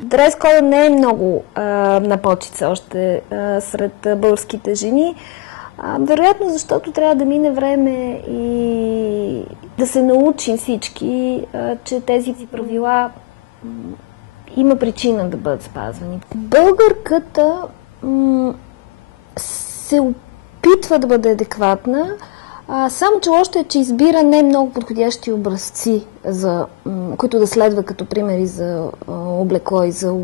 Дрес-кода не е много на почица още сред българските жени. Вероятно, защото трябва да мине време и да се научим всички, че тези правила има причина да бъдат спазвани. Българката се опитва да бъде адекватна, само че още е, че избира не много подходящи образци, които да следва като примери за облекло и за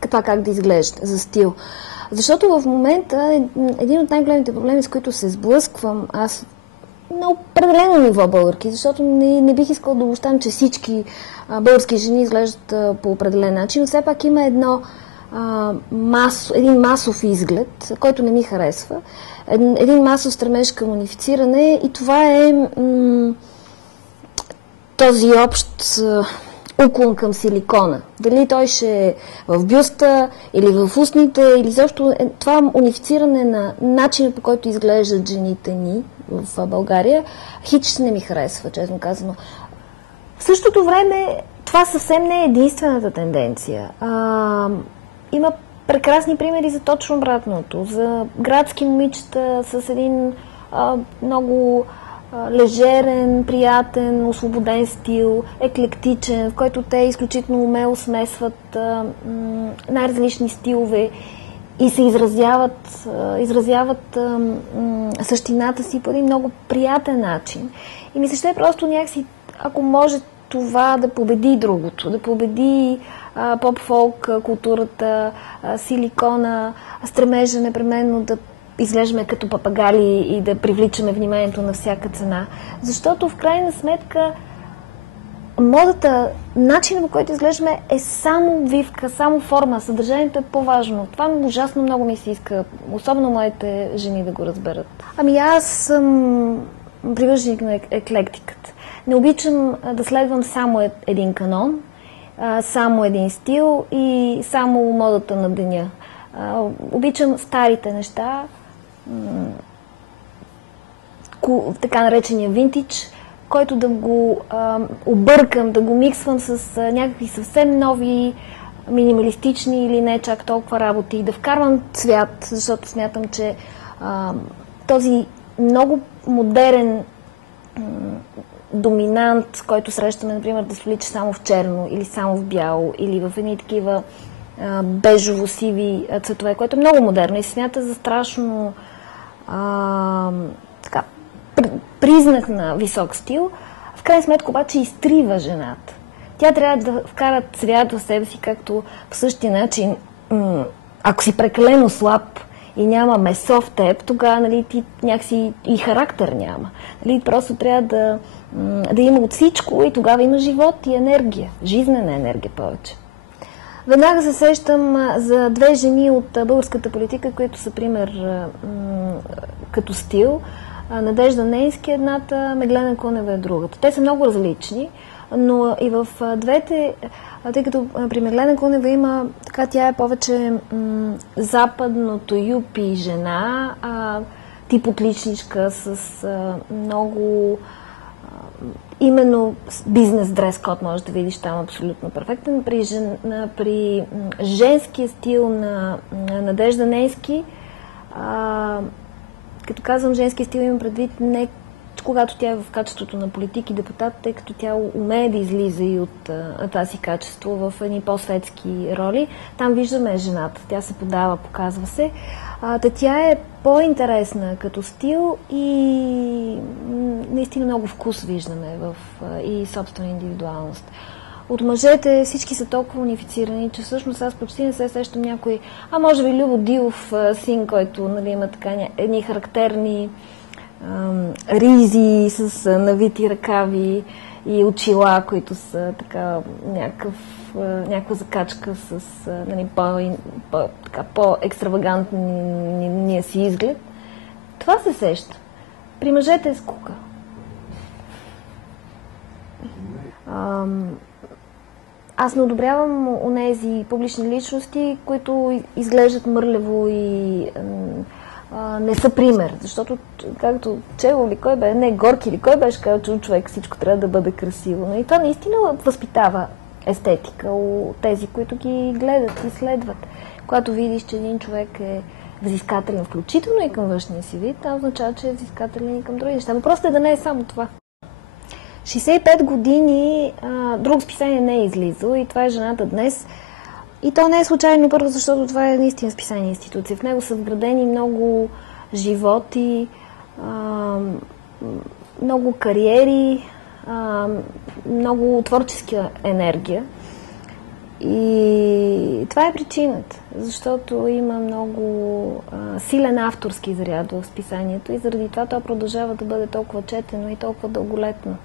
това как да изглежда, за стил. Защото в момента един от най-големите проблеми, с които се сблъсквам аз на определено ниво българки, защото не бих искала да обобщам, че всички български жени изглеждат по определен начин, но все пак има един масов изглед, който не ми харесва, един масов стремеж към унифициране и това е този общ уклон към силикона. Дали той ще е в бюста или в устните, или защо това унифициране на начина, по който изглеждат жените ни в България, хич не ми харесва, честно казано. В същото време това съвсем не е единствената тенденция. Има прекрасни примери за точно обратното. За градски момичета с един много лежерен, приятен, освободен стил, еклектичен, в който те изключително умело смесват най-различни стилове и се изразяват същината си по един много приятен начин. И ми се ще просто някакси, ако може това да победи другото, да победи поп-фолк културата, силикона, стремежа непременно да изглеждаме като папагали и да привличаме вниманието на всяка цена. Защото в крайна сметка модата, начинът, по който изглеждаме, е само вивка, само форма. Съдържанието е по-важно. Това ужасно много ми се иска, особено моите жени да го разберат. Аз съм привърженик на еклектиката. Не обичам да следвам само един канон, само един стил и само модата на деня. Обичам старите неща, така наречения винтидж, който да го объркам, да го миксвам с някакви съвсем нови, минималистични или не чак толкова работи, да вкарвам цвят, защото смятам, че този много модерен доминант, който срещаме, например, да се влича само в черно или само в бяло или в едни такива бежово-сиви цветове, което е много модерно и се смята за страшно признак на висок стил, в крайна сметка обаче изтрива жената. Тя трябва да вкара цвят в себе си, както по същия начин, ако си прекалено слаб и няма месо в теб, тогава ти някакси и характер няма. Просто трябва да има от всичко и тогава има живот и енергия, жизнена енергия повече. Веднага се сещам за две жени от българската политика, които са пример като стил. Надежда Нейнски едната, Меглена Кунева е другата. Те са много различни, но и в двете, тъй като при Меглена Кунева има, тя е повече западното юпи жена, тип отличничка с много именно бизнес дрес-код може да видиш там абсолютно перфектен. При женския стил на Надежда Нейнски, като казвам женски стил, имам предвид не когато тя е в качеството на политик и депутат, тъй като тя умее да излиза и от това си качество в едни по-светски роли. Там виждаме жената. Тя се подава, показва се. Тя е по-интересна като стил и наистина много вкус виждаме и собствена индивидуалност. От мъжете всички са толкова унифицирани, че всъщност аз почти не се сещам някой, може би Любо Дилов син, който има така едни характерни ризи с навити ръкави и очила, които са така някаква закачка с по-екстравагантния си изглед. Това се сеща. При мъжете е скука. Аз не одобрявам онези публични личности, които изглеждат мърлево и не са пример. Защото, както Чело ли кой бе, не Горки ли кой беше казал, че човек всичко трябва да бъде красиво. Но и това наистина възпитава естетика у тези, които ги гледат и следват. Когато видиш, че един човек е взискателен, включително и към външния си вид, това означава, че е взискателен и към други неща. Въпросът е да не е само това. 65 години друго списание не е излизало и това е Жената днес. И то не е случайно, първо, защото това е наистина списание институция. В него са вградени много животи, много кариери, много творческа енергия. И това е причината, защото има много силен авторски заряд в списанието и заради това то продължава да бъде толкова четено и толкова дълголетно.